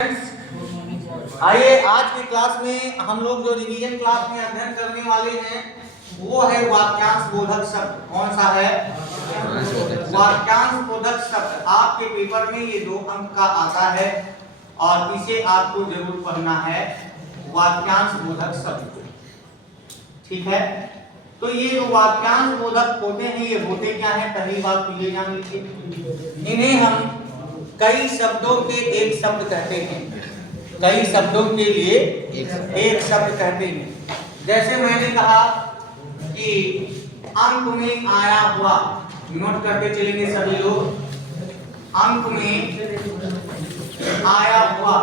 आइए आज की क्लास में हम लोग जो रिवीजन क्लास में अध्ययन करने वाले हैं वो है वाक्यांश बोधक शब्द। कौन सा है? वाक्यांश बोधक शब्द। आपके पेपर में ये 2 अंक का आता है और इसे आपको जरूर पढ़ना है, वाक्यांश बोधक शब्द। ठीक है, तो ये जो वाक्यांश बोधक होते हैं ये होते क्या हैं, पहली बात तो ये जान लीजिए। इन्हें हम कई शब्दों के एक शब्द कहते हैं, कई शब्दों के लिए एक शब्द कहते हैं। जैसे मैंने कहा कि अंक में आया हुआ, नोट करके चलेंगे सभी लोग। अंक में आया हुआ,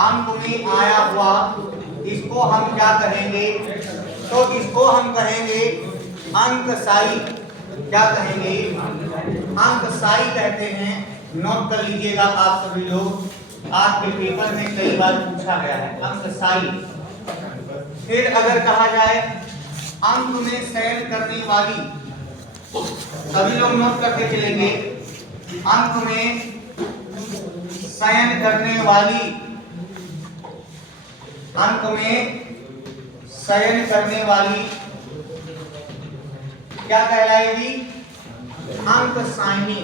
अंक में आया हुआ, इसको हम क्या कहेंगे? तो इसको हम कहेंगे अंकशाई। क्या कहेंगे? अंकशाई कहते हैं। नोट कर लीजिएगा आप सभी लोग, आपके पेपर में कई बार पूछा गया है अंकशाई। फिर अगर कहा जाए अंक में शयन करने वाली, सभी लोग नोट करके चलेंगे। अंक में शयन करने वाली, अंक में शयन करने वाली क्या कहलाएगी? अंकशायिनी।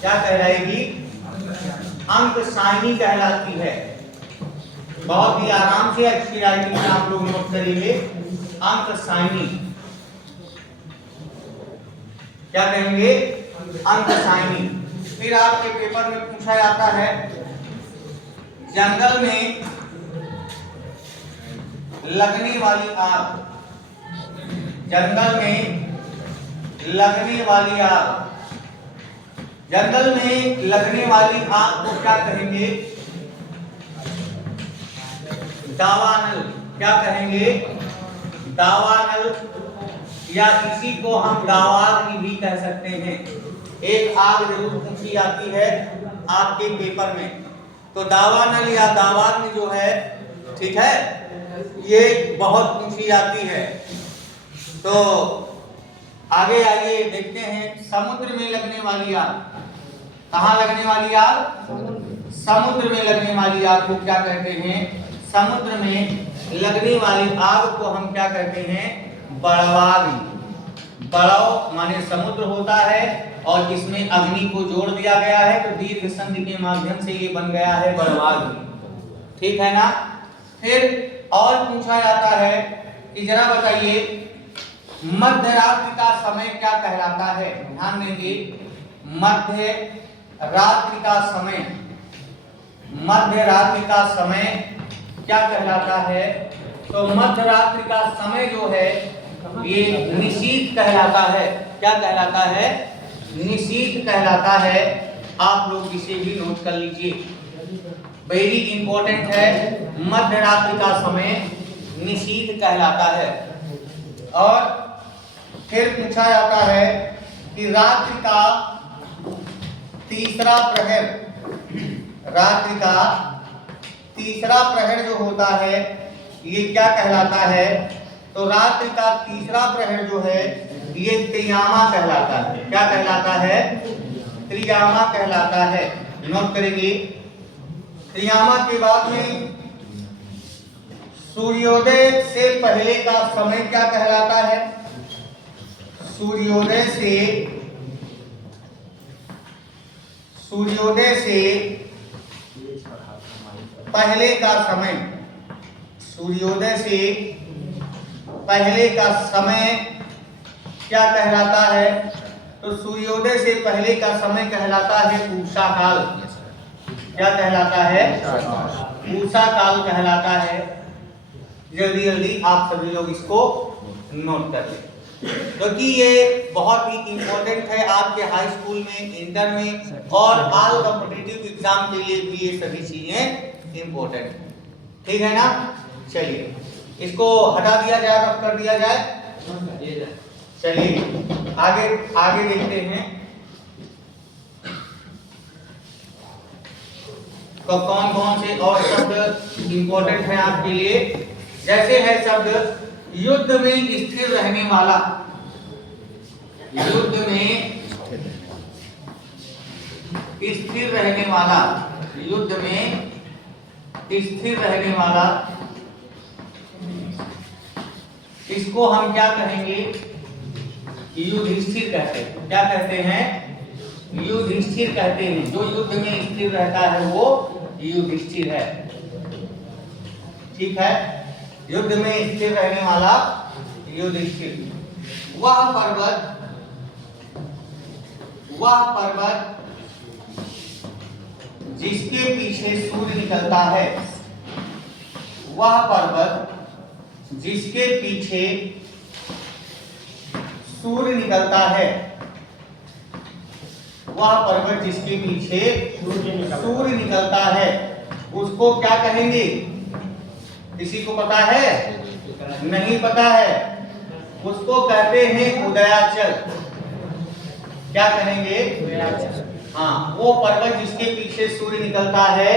क्या कहलाएगी? अंकशायिनी कहलाती है। बहुत ही आराम से अच्छी राइटिंग में आप लोग नोट करेंगे, अंकशायिनी। क्या कहेंगे? अंकशायिनी। फिर आपके पेपर में पूछा जाता है जंगल में लगने वाली आग, जंगल में लगने वाली आग, जंगल में लगने वाली आग को क्या कहेंगे? दावानल। क्या कहेंगे? दावानल, या इसी को हम दावाग्नि भी कह सकते हैं। एक आग जरूर पूछी जाती है आपके पेपर में, तो दावानल या दावाग्नि जो है, ठीक है, ये बहुत पूछी जाती है। तो आगे आइए देखते हैं समुद्र में लगने वाली आग। कहाँ लगने वाली आग? समुद्र में लगने वाली आग को क्या कहते हैं? समुद्र में लगने वाली आग को हम क्या कहते हैं? बड़वाग्नि। बड़व माने समुद्र होता है और इसमें अग्नि को जोड़ दिया गया है, तो दीर्घ संधि के माध्यम से ये बन गया है बड़वाग्नि। ठीक है ना? फिर और पूछा जाता है कि जरा बताइए मध्य रात्रि का समय क्या कहलाता है? ध्यान देंगे, मध्य रात्रि का समय, मध्य रात्रि का समय क्या कहलाता है? तो मध्य रात्रि का समय जो है ये निशीथ कहलाता है। क्या कहलाता है? निशीथ कहलाता है। आप लोग इसे भी नोट कर लीजिए, वेरी इंपॉर्टेंट है। मध्य रात्रि का समय निशीथ कहलाता है। और फिर पूछा जाता है कि रात्रि का तीसरा प्रहर, रात्रि का तीसरा प्रहर जो होता है ये क्या कहलाता है? तो रात्रि का तीसरा प्रहर जो है ये त्रियामा कहलाता है। क्या कहलाता है? त्रियामा कहलाता है। नोट करेंगे। त्रियामा के बाद में सूर्योदय से पहले का समय क्या कहलाता है? सूर्योदय से, सूर्योदय से पहले का समय, सूर्योदय से पहले का समय क्या कहलाता है? तो सूर्योदय से पहले का समय कहलाता है उषा काल। क्या कहलाता है? उषा काल कहलाता है। जल्दी जल्दी आप सभी लोग इसको नोट कर लें, क्योंकि ये बहुत ही इंपॉर्टेंट है आपके हाई स्कूल में, इंटर में और ऑल कॉम्पिटिटिव एग्जाम के लिए भी ये सभी चीजें इंपॉर्टेंट है। ठीक है ना? चलिए इसको हटा दिया जाए, रफ कर दिया जाए। चलिए आगे आगे देखते हैं तो कौन कौन से और शब्द इंपॉर्टेंट है आपके लिए। जैसे है शब्द युद्ध में स्थिर रहने वाला, युद्ध में स्थिर रहने वाला। युद्ध में स्थिर रहने वाला, इसको हम क्या कहेंगे? युधिष्ठिर कहते हैं। क्या कहते हैं? युधिष्ठिर कहते हैं। जो युद्ध में स्थिर रहता है वो युधिष्ठिर है। ठीक है, युद्ध में स्थिर रहने वाला युधिष्ठिर। वह पर्वत जिसके पीछे सूर्य निकलता है, वह पर्वत जिसके पीछे सूर्य निकलता है, वह पर्वत जिसके पीछे सूर्य निकलता है, उसको क्या कहेंगे? किसी को पता है? नहीं पता है। उसको कहते हैं उदयाचल। क्या कहेंगे? हाँ, वो पर्वत जिसके पीछे सूर्य निकलता है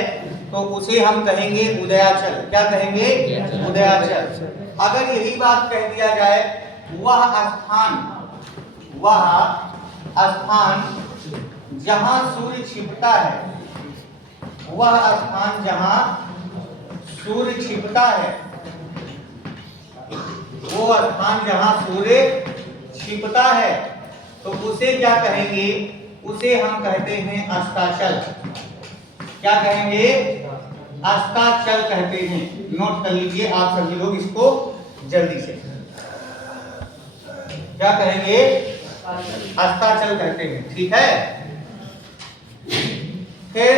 तो उसे हम कहेंगे उदयाचल। क्या कहेंगे? उदयाचल। अगर यही बात कह दिया जाए, वह स्थान जहां सूर्य छिपता है, वह स्थान जहां सूर्य छिपता है, वो स्थान जहां सूर्य छिपता है, तो उसे क्या कहेंगे? उसे हम कहते हैं अस्ताचल। क्या कहेंगे? अस्ताचल कहते हैं। नोट कर लीजिए आप सभी लोग इसको जल्दी से। क्या कहेंगे? अस्ताचल कहते हैं। ठीक है। फिर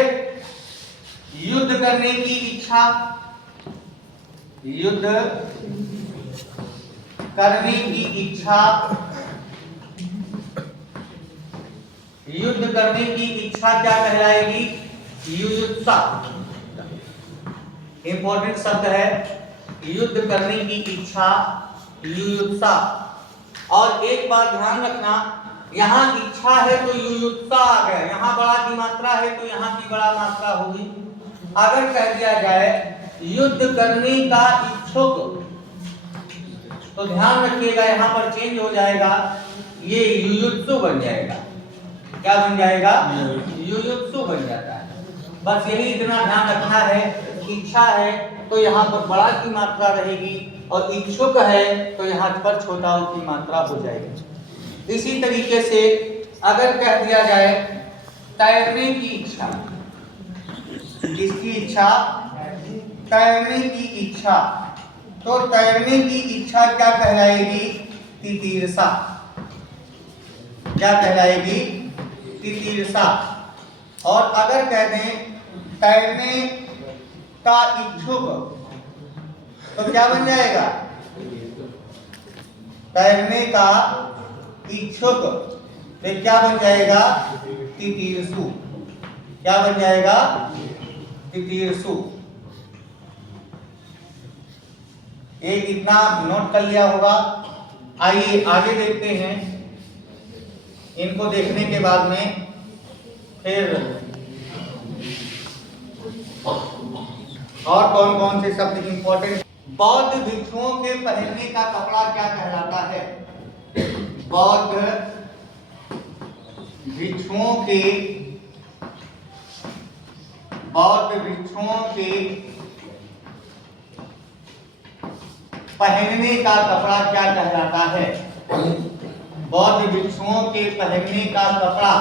युद्ध करने की इच्छा, युद्ध करने की इच्छा, युद्ध करने की इच्छा क्या कहलाएगी? युयुत्सा। इंपॉर्टेंट शब्द है, युद्ध करने की इच्छा, युयुत्सा। और एक बात ध्यान रखना, यहाँ इच्छा है तो युयुत्सा आ गया, यहाँ बड़ा की मात्रा है तो यहाँ की बड़ा मात्रा होगी। अगर कह दिया जाए युद्ध करने का इच्छुक, तो ध्यान रखिएगा यहाँ पर चेंज हो जाएगा, ये युयुत्सु बन जाएगा। क्या बन जाएगा? युयुत्सु बन जाता है। बस यही इतना ध्यान रखना है, इच्छा है तो यहाँ पर बड़ा की मात्रा रहेगी और इच्छुक है तो यहाँ पर छोटा की मात्रा हो जाएगी। इसी तरीके से अगर कह दिया जाए तैरने की इच्छा, किसकी इच्छा? तैरने की इच्छा, तो तैरने की इच्छा क्या कहलाएगी? तितीर्षा। क्या कहलाएगी? तितीर्षा। और अगर कह दें तैरने का इच्छुक, तो क्या बन जाएगा? तैरने का इच्छुक, तो क्या बन जाएगा? तितीर्षु। क्या बन जाएगा? तितीर्षु। एक इतना नोट कर लिया होगा। आइए आगे देखते हैं। इनको देखने के बाद में फिर और कौन कौन से शब्द इंपॉर्टेंट। बौद्ध भिक्षुओं के पहनने का कपड़ा क्या कहलाता है? बौद्ध भिक्षुओं के पहनने का कपड़ा क्या कहलाता है? बौद्ध भिक्षुओं के पहनने का कपड़ा,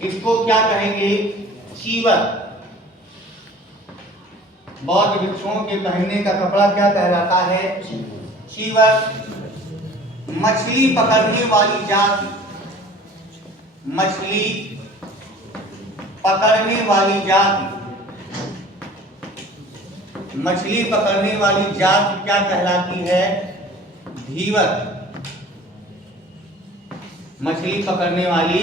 इसको क्या कहेंगे? चीवर। बौद्ध भिक्षुओं के पहनने का कपड़ा क्या कहलाता है? चीवर। मछली पकड़ने वाली जाति, मछली पकड़ने वाली जाति, मछली पकड़ने वाली जाति क्या कहलाती है? धीवर। मछली पकड़ने वाली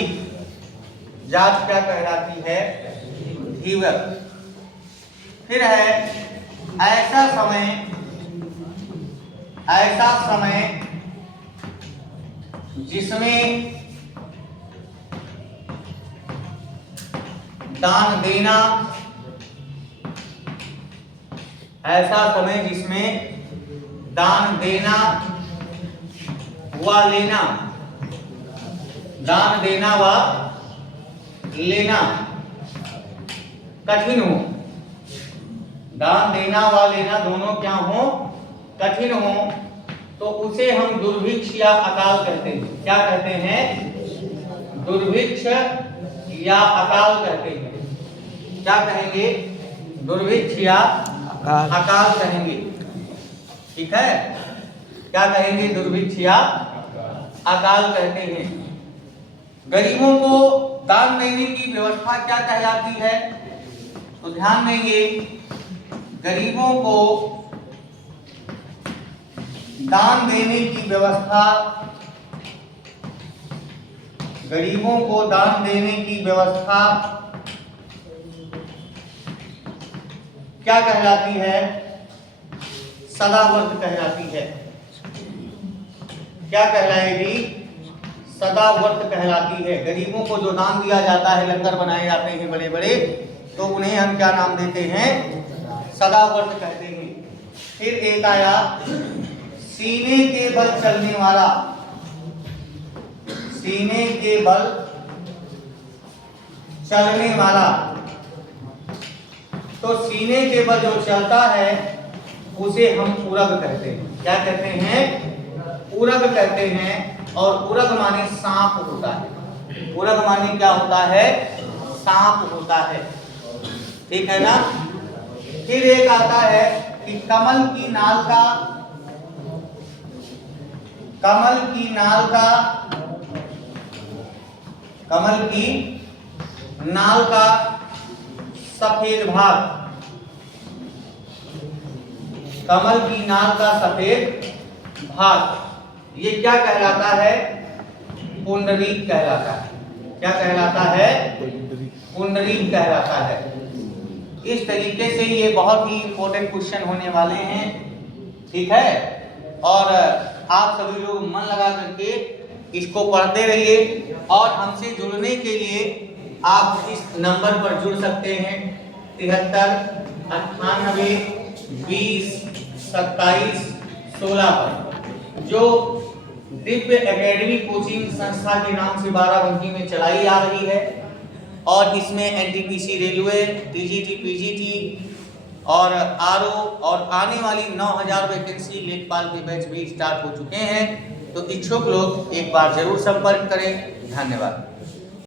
जात क्या कहलाती है? धीवर। फिर है ऐसा समय जिसमें दान देना, ऐसा समय जिसमें दान देना व लेना, दान देना व लेना कठिन हो, दान देना व लेना दोनों क्या हो, कठिन हो, तो उसे हम दुर्भिक्ष या अकाल कहते हैं। क्या कहते हैं? दुर्भिक्ष या अकाल कहते हैं। क्या कहेंगे? दुर्भिक्ष या अकाल कहेंगे। ठीक है, क्या कहेंगे? दुर्भिक्ष या अकाल कहते हैं। गरीबों को दान देने की व्यवस्था क्या कहलाती है? तो ध्यान देंगे, गरीबों को दान देने की व्यवस्था, गरीबों को दान देने की व्यवस्था क्या कहलाती है? सदाव्रत कहलाती है। क्या कहलाएगी? सदाव्रत कहलाती है। गरीबों को जो दान दिया जाता है, लंगर बनाए जाते हैं बड़े बड़े, तो उन्हें हम क्या नाम देते हैं? सदाव्रत कहते हैं। फिर एक आया सीने के बल चलने वाला, सीने के बल चलने वाला। तो सीने के बल जो चलता है उसे हम उरग कहते हैं। क्या कहते हैं? उरग कहते हैं। और उरग माने सांप होता है। उरग माने क्या होता है? सांप होता है। ठीक है ना? फिर एक आता है कि कमल की नाल का, कमल की नाल का, कमल की नाल का सफेद भाग, कमल की नाल का सफेद भाग, ये क्या कहलाता है? पुंडरीक कहलाता है। क्या कहलाता है? पुंडरीक कहलाता है। इस तरीके से ये बहुत ही इंपॉर्टेंट क्वेश्चन होने वाले हैं। ठीक है, और आप सभी लोग मन लगा करके इसको पढ़ते रहिए। और हमसे जुड़ने के लिए आप इस नंबर पर जुड़ सकते हैं 73 98 20 27 16 पर, जो दिव्य एकेडमी कोचिंग संस्था के नाम से बाराबंकी में चलाई आ रही है। और इसमें एनटीपीसी रेलवे, टीजीटी, पीजीटी और आरओ और आने वाली 9000 वैकेंसी लेखपाल के बैच भी स्टार्ट हो चुके हैं। तो इच्छुक लोग एक बार जरूर संपर्क करें। धन्यवाद।